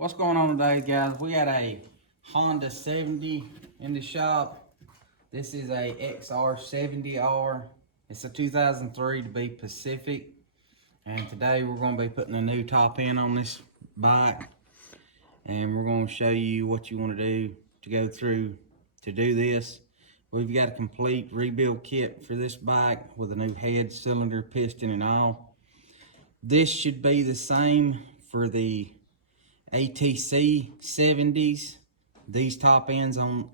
What's going on today, guys? We got a Honda 70 in the shop. This is a XR70R. It's a 2003 to be Pacific. And today we're going to be putting a new top end on this bike. And we're going to show you what you want to do to go through to do this. We've got a complete rebuild kit for this bike with a new head, cylinder, piston, and all. This should be the same for the ATC 70s. These top ends on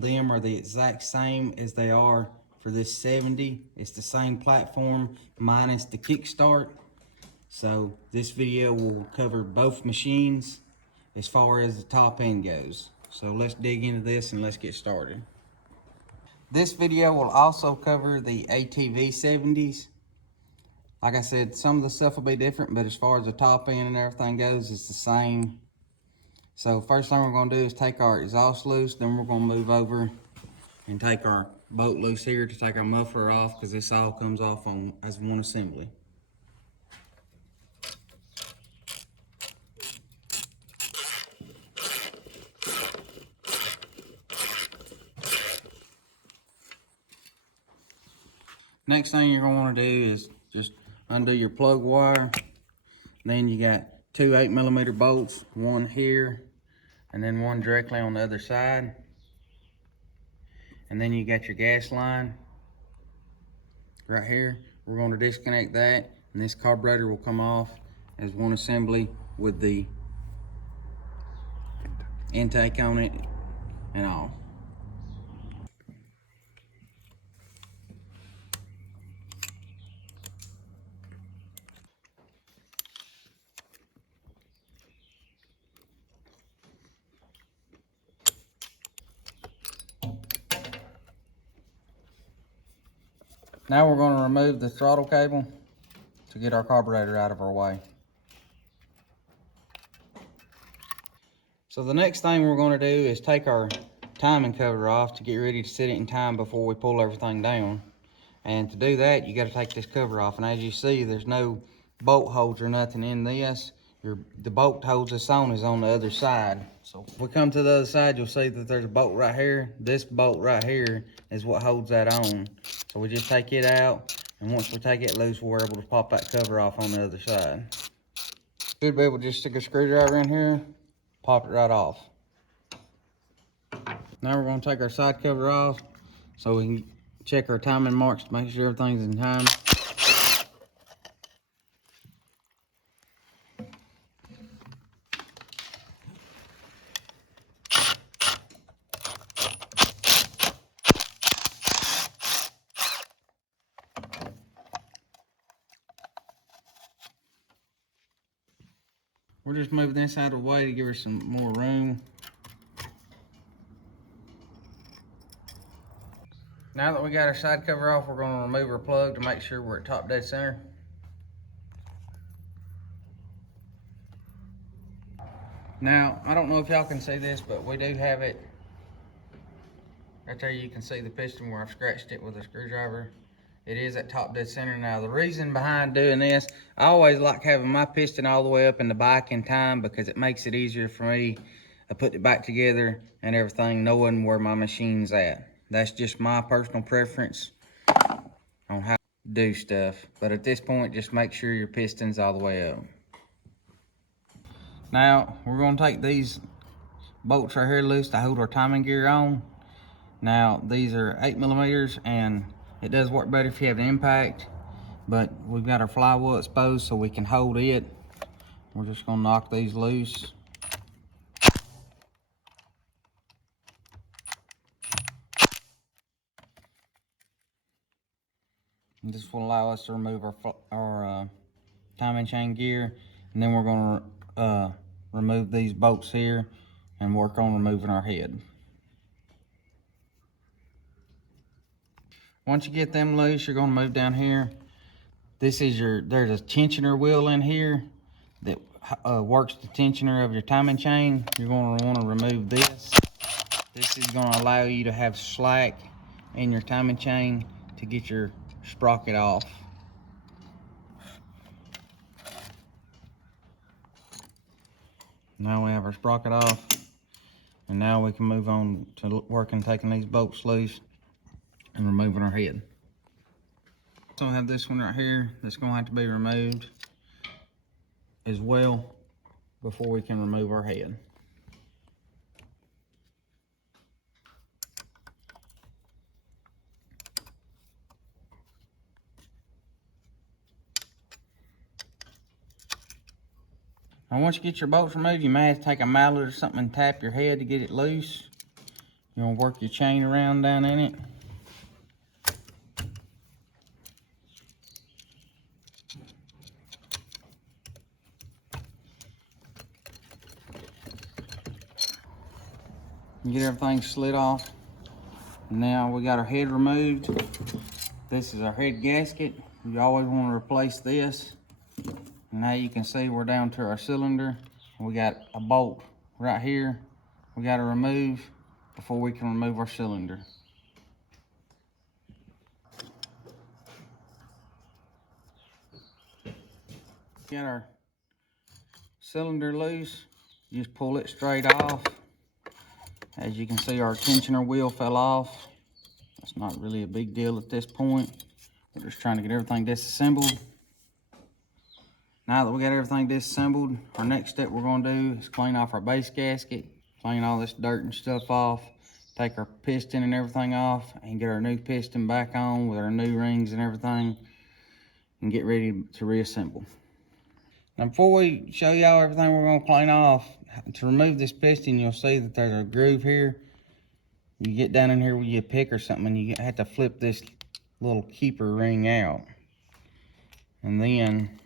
them are the exact same as they are for this 70. It's the same platform minus the kickstart. So this video will cover both machines as far as the top end goes. So let's dig into this and let's get started. This video will also cover the ATV 70s. Like I said, some of the stuff will be different, but as far as the top end and everything goes, it's the same. So first thing we're going to do is take our exhaust loose, then we're going to move over and take our bolt loose here to take our muffler off, because this all comes off on as one assembly. Next thing you're going to want to do is just undo your plug wire. Then you got two 8mm bolts, one here and then one directly on the other side. And then you got your gas line right here. We're going to disconnect that, and this carburetor will come off as one assembly with the intake on it and all. Now we're going to remove the throttle cable to get our carburetor out of our way. So the next thing we're going to do is take our timing cover off to get ready to set it in time before we pull everything down. And to do that, you got to take this cover off. And as you see, there's no bolt holes or nothing in this. The bolt holds this on is on the other side. So if we come to the other side, you'll see that there's a bolt right here. This bolt right here is what holds that on. So we just take it out, and once we take it loose, we're able to pop that cover off on the other side. Should be able to just stick a screwdriver in here, pop it right off. Now we're going to take our side cover off so we can check our timing marks to make sure everything's in time. We're just moving this out of the way to give her some more room. Now that we got our side cover off, we're going to remove our plug to make sure we're at top dead center. Now, I don't know if y'all can see this, but we do have it. Right there you can see the piston where I've scratched it with a screwdriver. It is at top dead center. Now, the reason behind doing this, I always like having my piston all the way up in the bike in time, because it makes it easier for me to put it back together and everything, knowing where my machine's at. That's just my personal preference on how to do stuff. But at this point, just make sure your piston's all the way up. Now, we're going to take these bolts right here loose to hold our timing gear on. Now, these are 8mm, and it does work better if you have an impact, but we've got our flywheel exposed so we can hold it. We're just going to knock these loose. And this will allow us to remove our timing chain gear, and then we're going to remove these bolts here and work on removing our head. Once you get them loose, you're going to move down here. This is there's a tensioner wheel in here that works the tensioner of your timing chain. You're going to want to remove this. This is going to allow you to have slack in your timing chain to get your sprocket off. Now we have our sprocket off, and now we can move on to working taking these bolts loose and removing our head. So I have this one right here that's going to have to be removed as well before we can remove our head. Now once you get your bolts removed, you may have to take a mallet or something and tap your head to get it loose. You're going to work your chain around down in it. You get everything slid off. Now we got our head removed. This is our head gasket. You always want to replace this. Now you can see we're down to our cylinder. We got a bolt right here we got to remove before we can remove our cylinder. Got our cylinder loose. You just pull it straight off. As you can see, our tensioner wheel fell off. That's not really a big deal at this point. We're just trying to get everything disassembled. Now that we got everything disassembled, our next step we're going to do is clean off our base gasket, clean all this dirt and stuff off, take our piston and everything off, and get our new piston back on with our new rings and everything, and get ready to reassemble. Now before we show y'all everything we're going to clean off, to remove this piston, you'll see that there's a groove here. You get down in here with your pick or something, and you have to flip this little keeper ring out. And then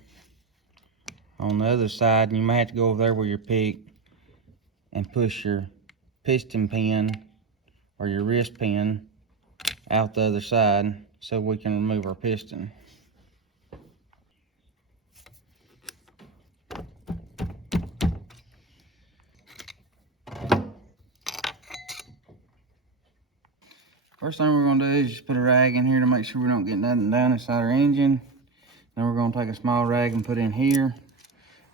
on the other side, you may have to go over there with your pick and push your piston pin or your wrist pin out the other side so we can remove our piston. First thing we're going to do is just put a rag in here to make sure we don't get nothing down inside our engine. Then we're going to take a small rag and put in here.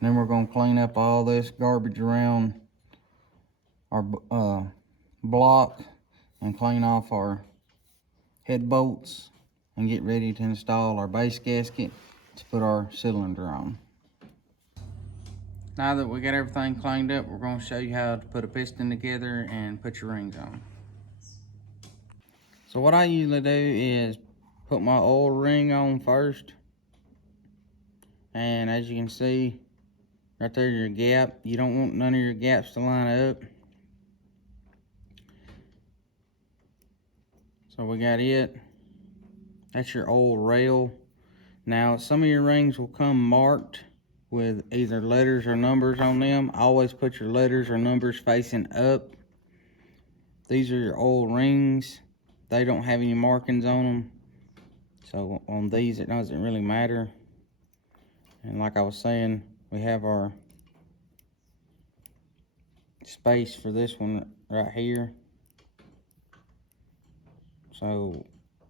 And then we're going to clean up all this garbage around our block and clean off our head bolts and get ready to install our base gasket to put our cylinder on. Now that we got everything cleaned up, we're going to show you how to put a piston together and put your rings on. So what I usually do is put my oil ring on first. And as you can see, right there's your gap. You don't want none of your gaps to line up. So we got it. That's your old rail. Now some of your rings will come marked with either letters or numbers on them. Always put your letters or numbers facing up. These are your old rings. They don't have any markings on them. So on these it doesn't really matter. And like I was saying, we have our space for this one right here. So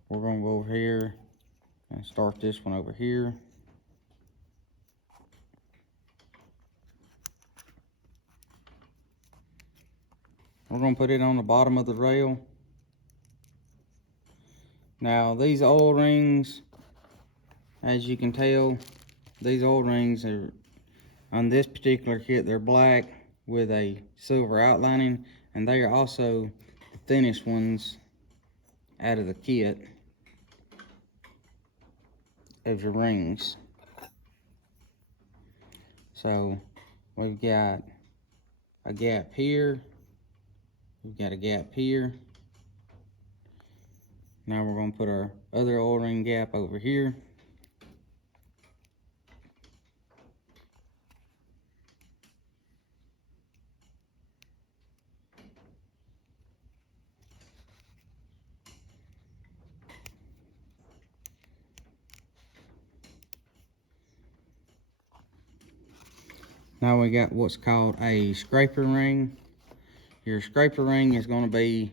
we're going to go over here and start this one over here. We're going to put it on the bottom of the rail. Now these oil rings, as you can tell, these oil rings are on this particular kit, they're black with a silver outlining, and they are also the thinnest ones out of the kit of your rings. So we've got a gap here, we've got a gap here. Now we're going to put our other oil ring gap over here. Now we got what's called a scraper ring. Your scraper ring is going to be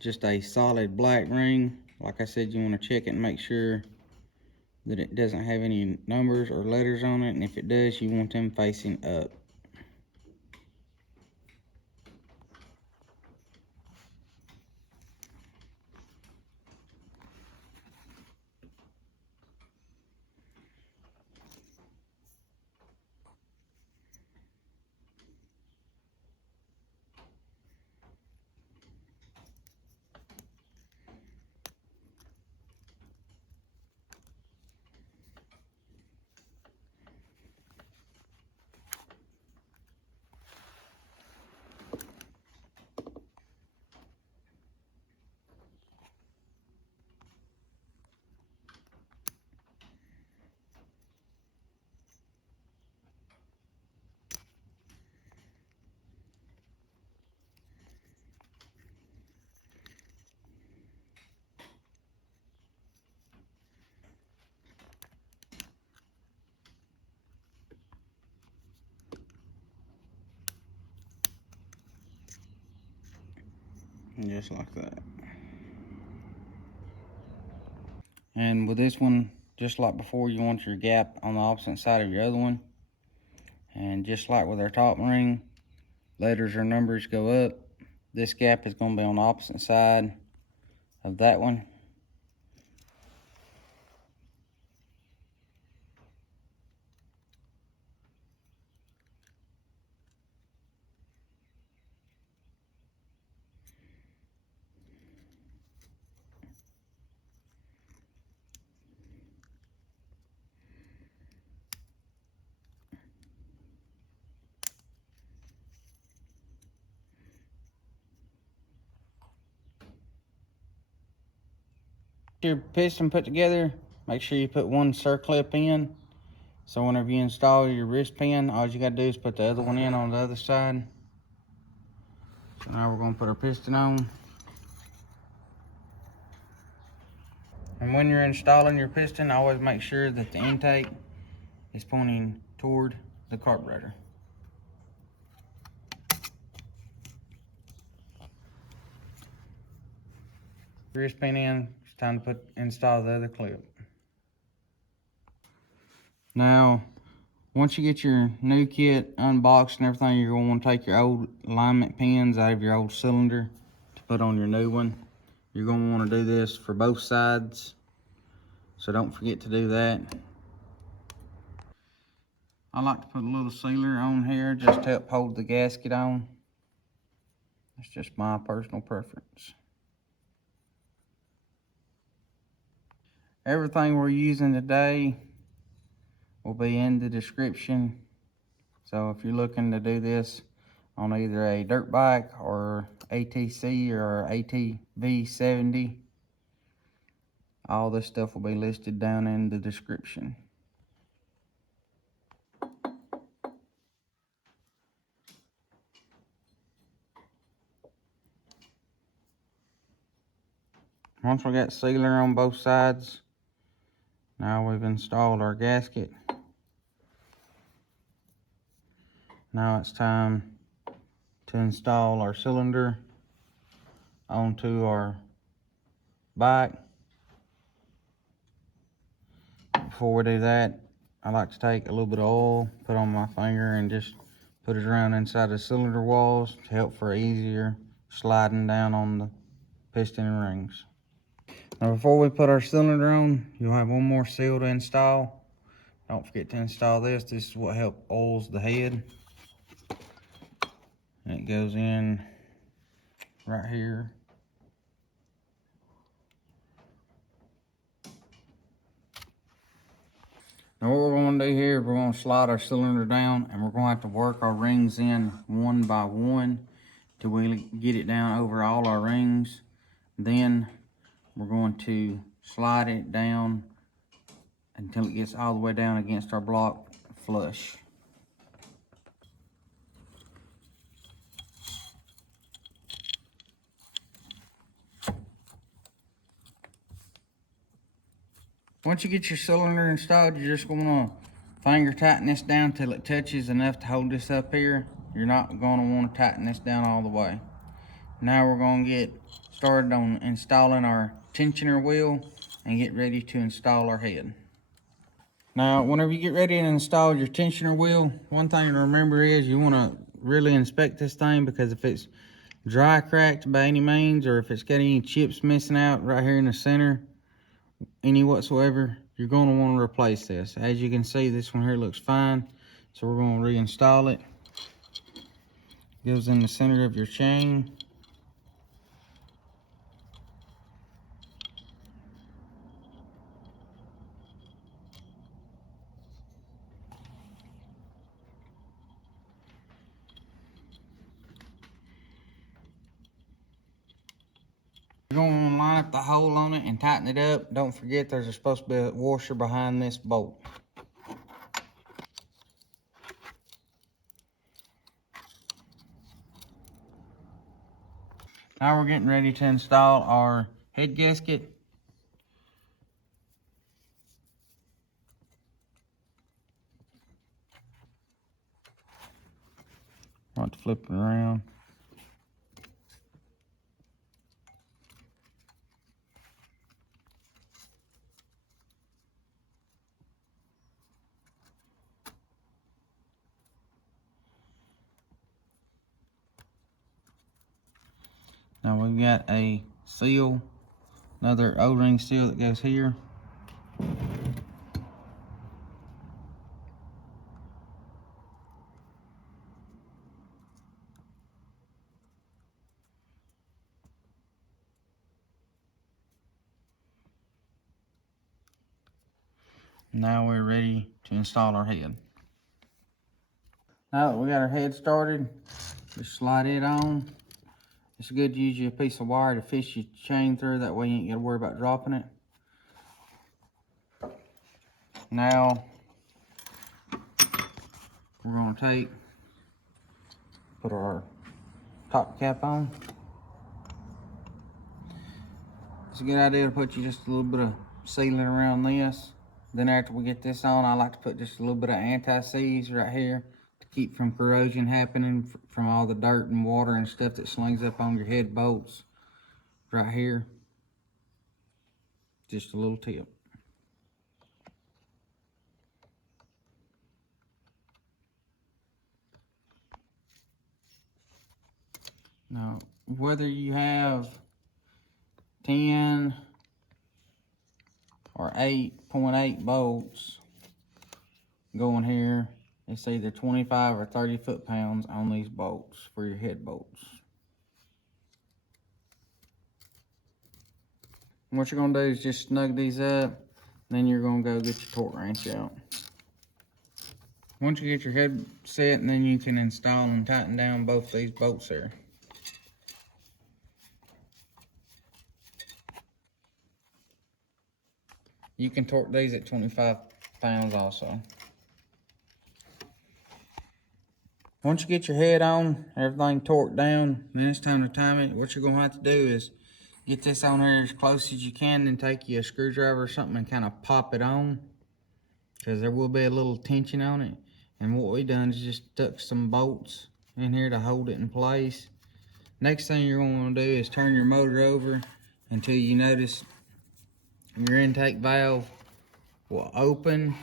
just a solid black ring. Like I said, you want to check it and make sure that it doesn't have any numbers or letters on it, and if it does, you want them facing up. Just like that. And with this one, just like before, you want your gap on the opposite side of your other one. And just like with our top ring, letters or numbers go up. This gap is going to be on the opposite side of that one. Your piston put together, make sure you put one circlip in. So whenever you install your wrist pin, all you gotta do is put the other one in on the other side. So now we're gonna put our piston on. And when you're installing your piston, always make sure that the intake is pointing toward the carburetor. Wrist pin in, it's time to install the other clip. Now, once you get your new kit unboxed and everything, you're going to want to take your old alignment pins out of your old cylinder to put on your new one. You're going to want to do this for both sides, so don't forget to do that. I like to put a little sealer on here just to help hold the gasket on. That's just my personal preference. Everything we're using today will be in the description. So if you're looking to do this on either a dirt bike or ATC or ATV 70, all this stuff will be listed down in the description. Once we got sealer on both sides, now we've installed our gasket. Now it's time to install our cylinder onto our bike. Before we do that, I like to take a little bit of oil, put on my finger, and just put it around inside the cylinder walls to help for easier sliding down on the piston and rings. Now before we put our cylinder on, you'll have one more seal to install. Don't forget to install this. This is what helps oils the head. And it goes in right here. Now what we're going to do here is we're going to slide our cylinder down, and we're going to have to work our rings in one by one till we get it down over all our rings. Then we're going to slide it down until it gets all the way down against our block flush. Once you get your cylinder installed, you're just going to finger tighten this down till it touches enough to hold this up here. You're not going to want to tighten this down all the way. Now we're going to get started on installing our tensioner wheel and get ready to install our head. Now, whenever you get ready to install your tensioner wheel, one thing to remember is you want to really inspect this thing, because if it's dry cracked by any means, or if it's got any chips missing out right here in the center, any whatsoever, you're going to want to replace this. As you can see, this one here looks fine, so we're going to reinstall it. It goes in the center of your chain. You're going to line up the hole on it and tighten it up. Don't forget there's supposed to be a washer behind this bolt. Now we're getting ready to install our head gasket. I want to flip it around. Now we've got a seal, another O-ring seal that goes here. Now we're ready to install our head. Now that we got our head started, just slide it on. It's good to use you a piece of wire to fish your chain through, that way you ain't gotta worry about dropping it. Now we're gonna put our top cap on. It's a good idea to put just a little bit of sealing around this. Then after we get this on, I like to put just a little bit of anti-seize right here to keep from corrosion happening from all the dirt and water and stuff that slings up on your head bolts right here. Just a little tip. Now, whether you have 10 or 8.8 bolts going here, it's either 25 or 30 foot-pounds on these bolts for your head bolts. And what you're gonna do is just snug these up, then you're gonna go get your torque wrench out. Once you get your head set, and then you can install and tighten down both these bolts there. You can torque these at 25 pounds also. Once you get your head on, everything torqued down, then it's time to time it. What you're gonna have to do is get this on here as close as you can, then take you a screwdriver or something and kind of pop it on, because there will be a little tension on it. And what we done is just stuck some bolts in here to hold it in place. Next thing you're gonna wanna do is turn your motor over until you notice your intake valve will open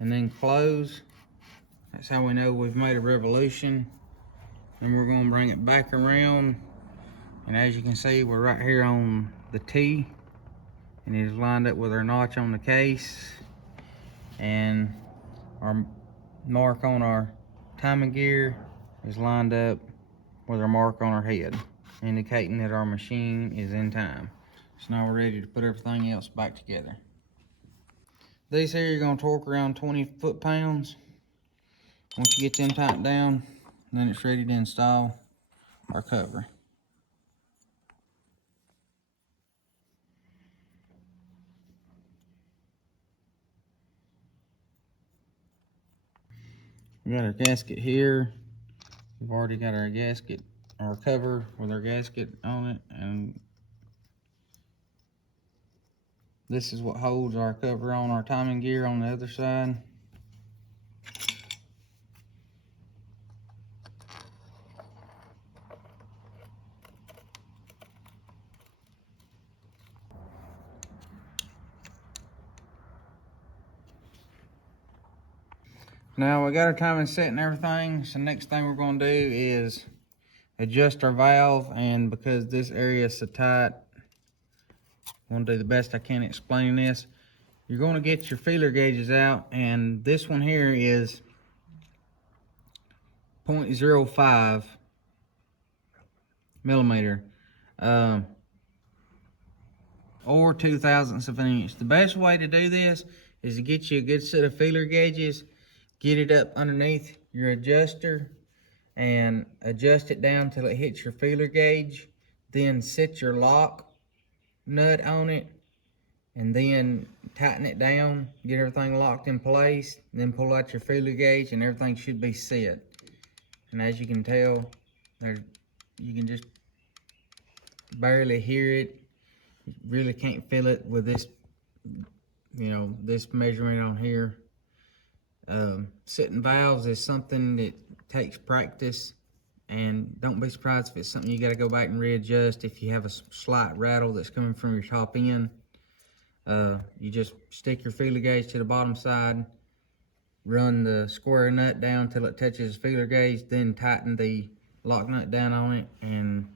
and then close. That's how we know we've made a revolution. Then we're gonna bring it back around, and as you can see, we're right here on the T, and it is lined up with our notch on the case, and our mark on our timing gear is lined up with our mark on our head, indicating that our machine is in time. So now we're ready to put everything else back together. These here you're gonna torque around 20 foot-pounds. Once you get them tightened down, then it's ready to install our cover. We got our gasket here. We've already got our gasket, our cover with our gasket on it, and this is what holds our cover on our timing gear on the other side. Now we got our timing set and everything, so next thing we're gonna do is adjust our valve, and because this area is so tight, I'm gonna do the best I can explaining this. You're gonna get your feeler gauges out, and this one here is 0.05 millimeter, or 2/1000ths of an inch. The best way to do this is to get you a good set of feeler gauges, get it up underneath your adjuster, and adjust it down till it hits your feeler gauge. Then set your lock nut on it, and then tighten it down, get everything locked in place, then pull out your feeler gauge, and everything should be set. And as you can tell, you can just barely hear it. You really can't feel it with this, this measurement on here. Setting valves is something that takes practice, and don't be surprised if it's something you got to go back and readjust if you have a slight rattle that's coming from your top end. You just stick your feeler gauge to the bottom side, run the square nut down till it touches the feeler gauge, then tighten the lock nut down on it, and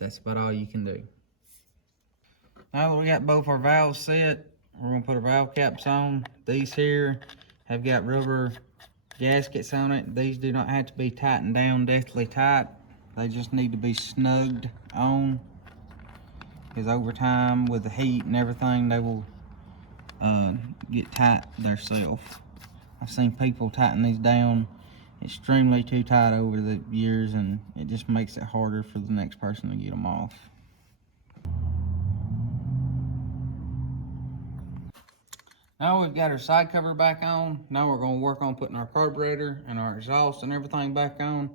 That's about all you can do. Now that we got both our valves set, we're gonna put our valve caps on. These here have got rubber gaskets on it. These do not have to be tightened down deathly tight. They just need to be snugged on, because over time with the heat and everything, they will get tight themselves. I've seen people tighten these down extremely too tight over the years, and it just makes it harder for the next person to get them off. Now we've got our side cover back on. Now we're going to work on putting our carburetor and our exhaust and everything back on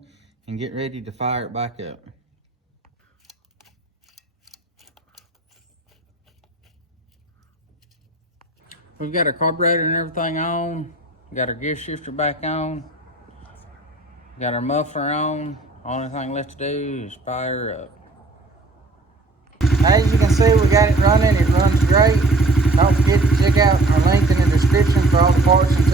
and get ready to fire it back up. We've got our carburetor and everything on. We got our gear shifter back on. We got our muffler on. Only thing left to do is fire up. As you can see, we got it running. It runs great. Don't forget to check out our link in the description for all the parts and